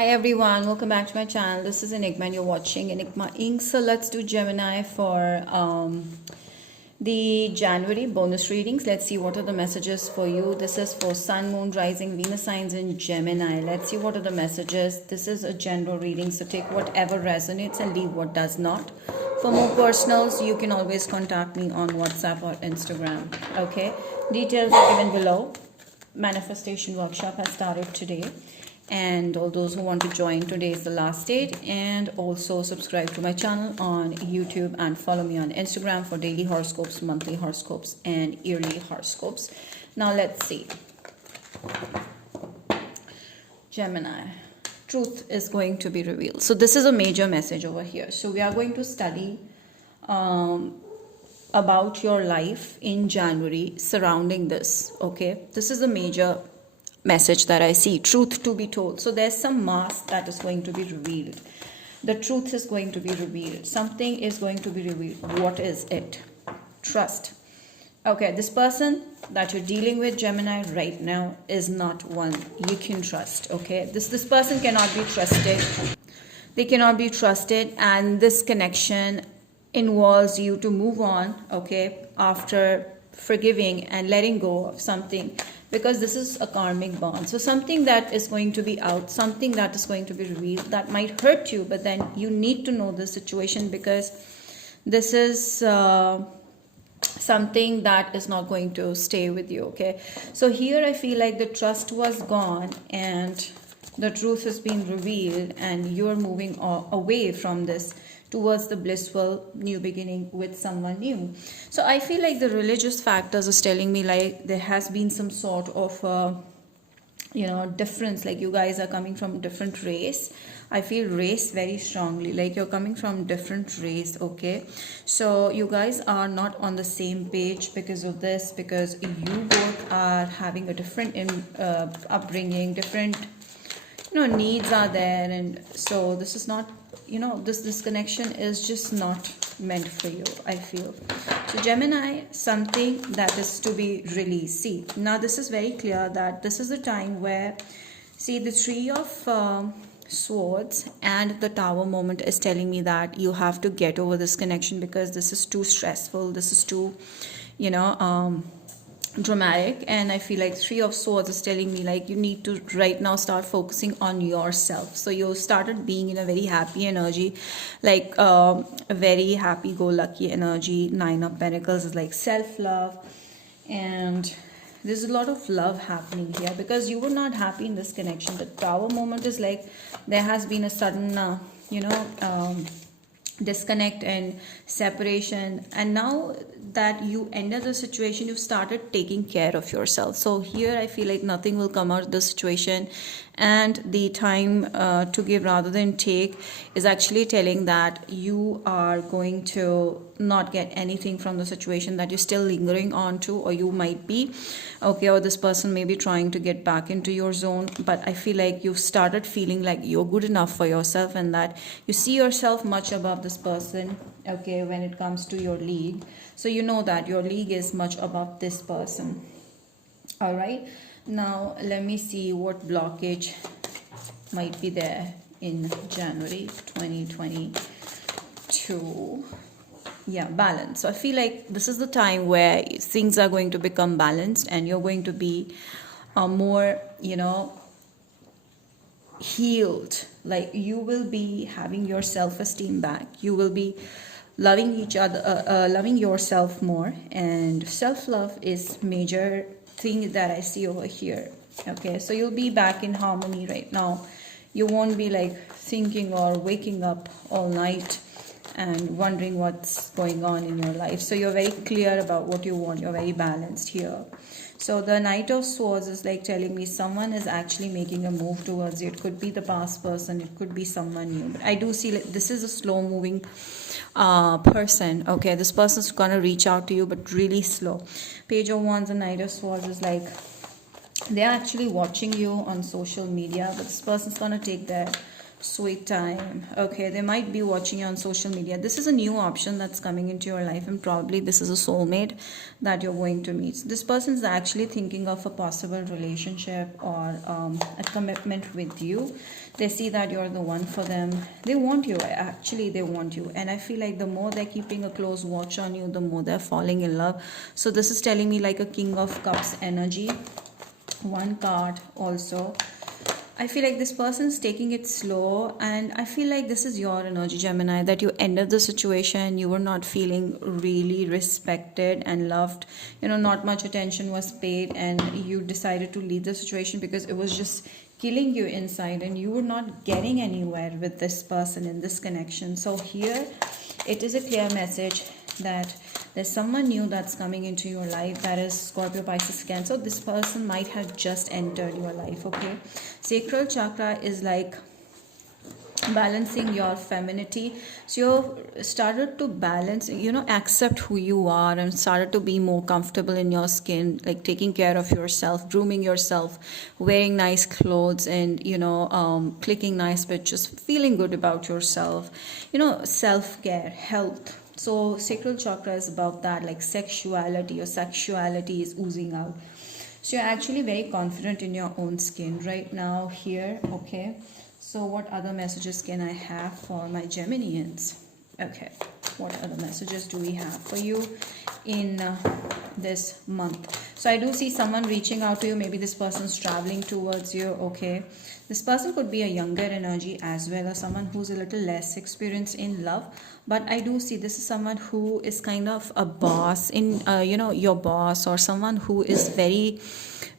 Hi everyone, welcome back to my channel. This is Enigma and you're watching Enigma Inc. So let's do Gemini for the January bonus readings. Let's see what are the messages for you. This is for Sun, Moon, Rising, Venus signs in Gemini. Let's see what are the messages. This is a general reading, so take whatever resonates and leave what does not. For more personals, you can always contact me on WhatsApp or Instagram. Okay, details are given below. Manifestation workshop has started today. And all those who want to join, today is the last date. And also subscribe to my channel on YouTube and follow me on Instagram for daily horoscopes, monthly horoscopes and yearly horoscopes. Now let's see. Gemini, truth is going to be revealed. So this is a major message over here. So we are going to study about your life in January surrounding this. Okay, this is a major message that I see, truth to be told. So there's some mask that is going to be revealed. The truth is going to be revealed. Something is going to be revealed. What is it? Trust. Okay, this person that you're dealing with, Gemini, right now is not one you can trust. Okay, this person cannot be trusted. They cannot be trusted, and this connection involves you to move on, okay, after forgiving and letting go of something, because this is a karmic bond. So something that is going to be out, something that is going to be revealed, that might hurt you, but then you need to know the situation, because this is something that is not going to stay with you. Okay, so here I feel like the trust was gone and the truth has been revealed, and you're moving away from this towards the blissful new beginning with someone new. So I feel like the religious factors is telling me like there has been some sort of difference, like you guys are coming from different race. I feel race very strongly, like you're coming from different race. Okay, so you guys are not on the same page because of this, because you both are having a different upbringing, different needs are there, and so this is not, this connection is just not meant for you, I feel. So Gemini, something that is to be released. See, now this is very clear that this is the time where, see, the Three of Swords and the Tower moment is telling me that you have to get over this connection, because this is too stressful, this is too dramatic. And I feel like Three of Swords is telling me like you need to right now start focusing on yourself. So you started being in a very happy energy, like a very happy-go-lucky energy. Nine of Pentacles is like self-love, and there's a lot of love happening here because you were not happy in this connection. The Tower moment is like there has been a sudden disconnect and separation, and now that you ended the situation, you've started taking care of yourself. So here I feel like nothing will come out of the situation, and the time to give rather than take is actually telling that you are going to not get anything from the situation that you're still lingering on to, or you might be, okay, or this person may be trying to get back into your zone. But I feel like you've started feeling like you're good enough for yourself, and that you see yourself much above this person, okay, when it comes to your league. So you know that your league is much above this person. All right, now let me see what blockage might be there in January 2022. Yeah, balance. So I feel like this is the time where things are going to become balanced, and you're going to be more healed. Like you will be having your self-esteem back, you will be loving each other, loving yourself more, and self-love is major thing that I see over here. Okay, so you'll be back in harmony right now. You won't be like thinking or waking up all night and wondering what's going on in your life. So you're very clear about what you want, you're very balanced here. So the Knight of Swords is like telling me someone is actually making a move towards you. It could be the past person, it could be someone new, but I do see like this is a slow moving person. Okay, this person's gonna reach out to you, but really slow. Page of Wands and Knight of Swords is like they're actually watching you on social media, but this person's gonna take their Sweet time. Okay, they might be watching you on social media. This is a new option that's coming into your life, and probably this is a soulmate that you're going to meet. So this person is actually thinking of a possible relationship or a commitment with you. They see that you're the one for them. They want you. Actually, they want you. And I feel like the more they're keeping a close watch on you, the more they're falling in love. So this is telling me like a King of Cups energy. One card also. I feel like this person is taking it slow, and I feel like this is your energy, Gemini, that you ended the situation. You were not feeling really respected and loved. Not much attention was paid, and you decided to leave the situation because it was just killing you inside, and you were not getting anywhere with this person in this connection. So here it is a clear message that there's someone new that's coming into your life, that is Scorpio, Pisces, Cancer. This person might have just entered your life. Okay, sacral chakra is like balancing your femininity. So you started to balance, accept who you are, and started to be more comfortable in your skin, like taking care of yourself, grooming yourself, wearing nice clothes, and clicking nice pictures, feeling good about yourself, self-care, health. So sacral chakra is about that, like sexuality. Your sexuality is oozing out. So you're actually very confident in your own skin right now here. Okay, so what other messages can I have for my Geminians? Okay, what other messages do we have for you in this month? So I do see someone reaching out to you. Maybe this person's traveling towards you. Okay, this person could be a younger energy as well, or someone who's a little less experienced in love. But I do see this is someone who is kind of a boss in your boss, or someone who is very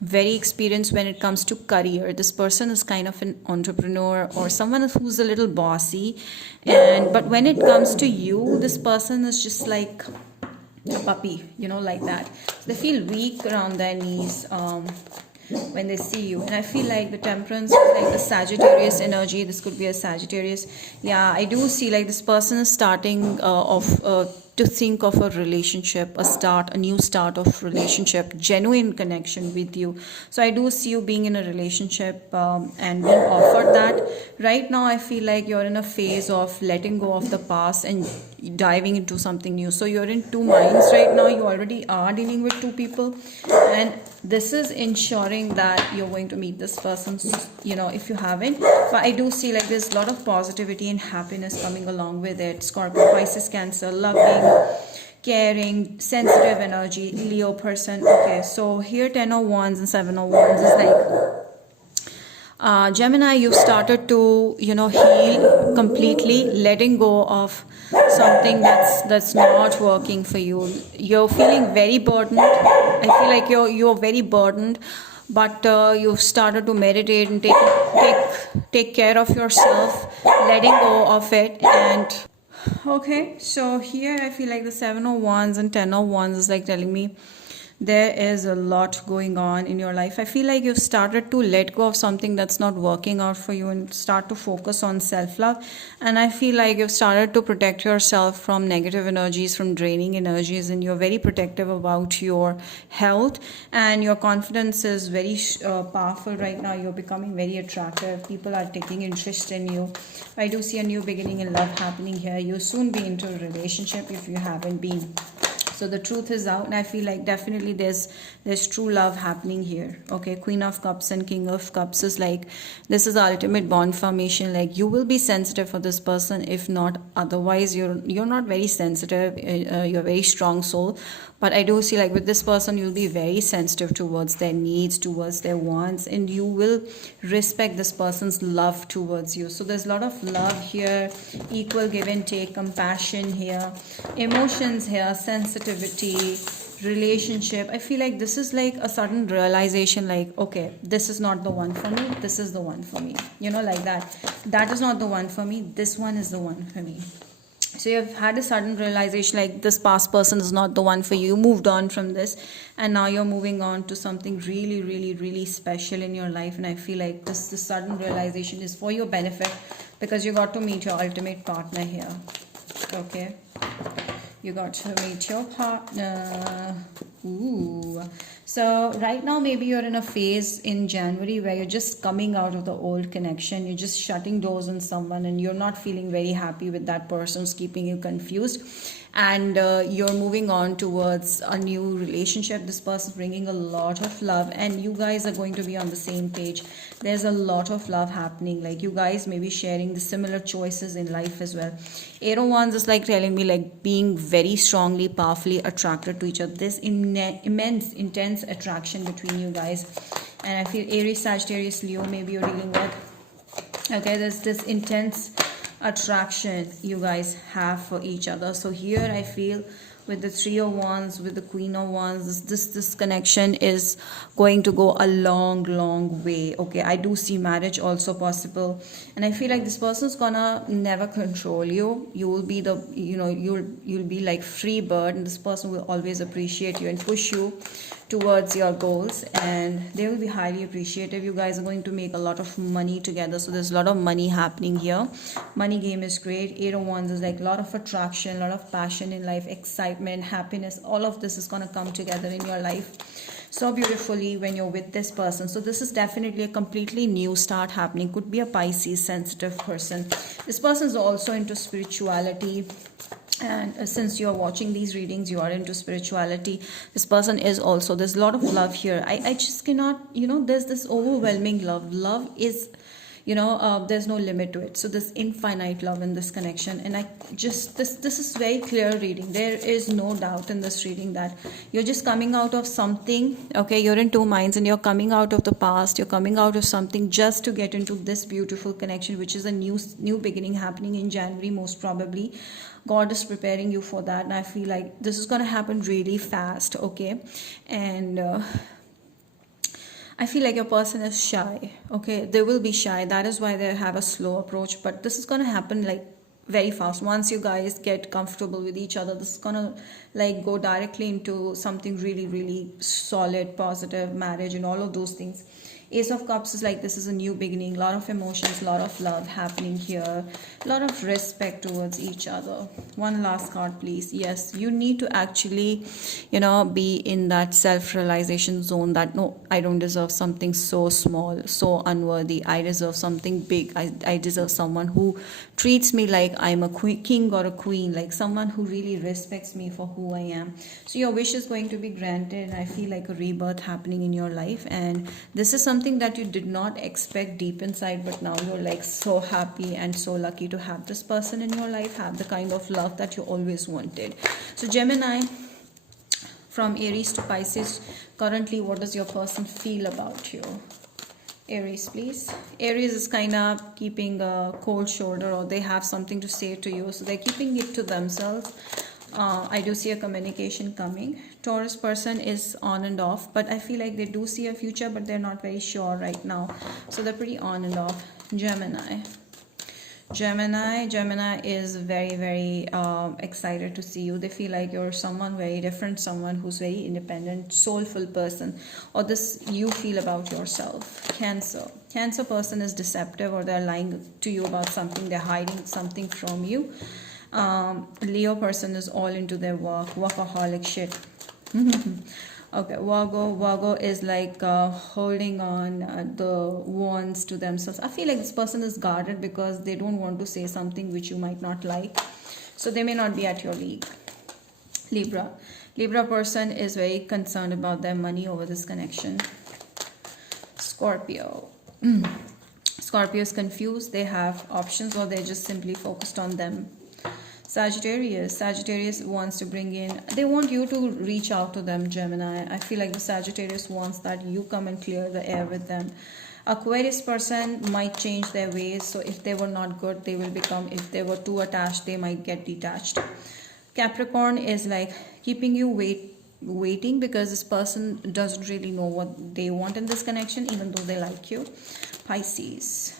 very experienced when it comes to career. This person is kind of an entrepreneur, or someone who's a little bossy, but when it comes to you, this person is just like a puppy, like that. They feel weak around their knees when they see you. And I feel like the Temperance is like the Sagittarius energy. This could be a Sagittarius. Yeah, I do see like this person is starting to think of a relationship, a new start of relationship, genuine connection with you. So I do see you being in a relationship and being offered that. Right now I feel like you're in a phase of letting go of the past and diving into something new. So you're in two minds right now. You already are dealing with two people, and this is ensuring that you're going to meet this person, if you haven't. But I do see like there's a lot of positivity and happiness coming along with it. Scorpio, Pisces, Cancer, loving, caring, sensitive energy, Leo person. Okay, so here 10 of Wands and 7 of Wands is like Gemini, you've started to heal completely, letting go of something that's not working for you. You're feeling very burdened. I feel like you're very burdened, but you've started to meditate and take care of yourself, letting go of it. And okay, so here I feel like the 7 of Wands and 10 of Wands is like telling me there is a lot going on in your life. I feel like you've started to let go of something that's not working out for you and start to focus on self-love. And I feel like you've started to protect yourself from negative energies, from draining energies, and you're very protective about your health, and your confidence is very powerful right now. You're becoming very attractive. People are taking interest in you. I do see a new beginning in love happening here. You'll soon be into a relationship if you haven't been. So the truth is out, and I feel like definitely there's true love happening here. Okay, Queen of Cups and King of Cups is like, this is ultimate bond formation. Like you will be sensitive for this person. If not, otherwise you're not very sensitive. You're a very strong soul. But I do see like with this person, you'll be very sensitive towards their needs, towards their wants, and you will respect this person's love towards you. So there's a lot of love here, equal give and take, compassion here, emotions here, sensitivity, relationship. I feel like this is like a sudden realization, like, okay, this is not the one for me, this is the one for me, like that is not the one for me, this one is the one for me. So you've had a sudden realization like this past person is not the one for you. You moved on from this, and now you're moving on to something really, really, really special in your life. And I feel like this sudden realization is for your benefit, because you got to meet your ultimate partner here. Okay, you got to meet your partner. Ooh. So right now maybe you're in a phase in January where you're just coming out of the old connection. You're just shutting doors on someone and you're not feeling very happy with that person who's keeping you confused. And you're moving on towards a new relationship. This person's bringing a lot of love and you guys are going to be on the same page. There's a lot of love happening. Like you guys may be sharing the similar choices in life as well. Eight of Wands is like telling me like being very strongly, powerfully attracted to each other. This immense, intense attraction between you guys. And I feel Aries, Sagittarius, Leo maybe you're dealing with. Okay, there's this intense attraction you guys have for each other. So here I feel with the Three of Wands, with the Queen of Wands, this connection is going to go a long way. Okay, I do see marriage also possible, and I feel like this person's gonna never control you. You will be the, you'll be like free bird, and this person will always appreciate you and push you towards your goals, and they will be highly appreciative. You guys are going to make a lot of money together, so there's a lot of money happening here. Money game is great. Eight of Wands is like a lot of attraction, a lot of passion in life, excitement, happiness. All of this is going to come together in your life so beautifully when you're with this person. So this is definitely a completely new start happening. Could be a Pisces sensitive person. This person is also into spirituality. And since you're watching these readings, you are into spirituality. This person is also, there's a lot of love here. I just cannot, there's this overwhelming love. Love is, there's no limit to it. So there's infinite love in this connection. And I just, this is very clear reading. There is no doubt in this reading that you're just coming out of something. Okay, you're in two minds and you're coming out of the past. You're coming out of something just to get into this beautiful connection, which is a new beginning happening in January, most probably. God is preparing you for that, and I feel like this is going to happen really fast. Okay, and I feel like your person is shy. Okay, they will be shy. That is why they have a slow approach, but this is going to happen like very fast. Once you guys get comfortable with each other, this is gonna like go directly into something really solid, positive, marriage and all of those things. Ace of Cups is like, this is a new beginning, a lot of emotions, a lot of love happening here, a lot of respect towards each other. One last card, please. Yes, you need to actually, be in that self-realization zone that, no, I don't deserve something so small, so unworthy. I deserve something big. I deserve someone who treats me like I'm a king or a queen, like someone who really respects me for who I am. So your wish is going to be granted. I feel like a rebirth happening in your life, and this is something that you did not expect deep inside, but now you're like so happy and so lucky to have this person in your life, have the kind of love that you always wanted. So Gemini, from Aries to Pisces, currently what does your person feel about you? Aries, please. Aries is kind of keeping a cold shoulder, or they have something to say to you, so they're keeping it to themselves. I do see a communication coming. Taurus person is on and off, but I feel like they do see a future, but they're not very sure right now, so they're pretty on and off. Gemini is very excited to see you. They feel like you're someone very different, someone who's very independent, soulful person, or this you feel about yourself. Cancer person is deceptive, or they're lying to you about something, they're hiding something from you. Leo person is all into their work, workaholic shit. Okay, Virgo is like holding on the wands to themselves. I feel like this person is guarded because they don't want to say something which you might not like, so they may not be at your league. Libra person is very concerned about their money over this connection. Scorpio is confused. They have options, or they're just simply focused on them. Sagittarius wants to bring in, they want you to reach out to them, Gemini. I feel like the Sagittarius wants that you come and clear the air with them. Aquarius person might change their ways, so if they were not good, they will become, if they were too attached, they might get detached. Capricorn is like keeping you waiting because this person doesn't really know what they want in this connection, even though they like you. Pisces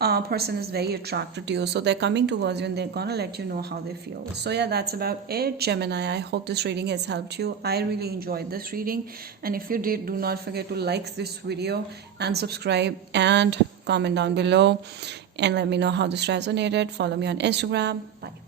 person is very attracted to you, so they're coming towards you and they're gonna let you know how they feel. So yeah, that's about it, Gemini. I hope this reading has helped you. I really enjoyed this reading, and if you did, do not forget to like this video and subscribe and comment down below and let me know how this resonated. Follow me on Instagram. Bye.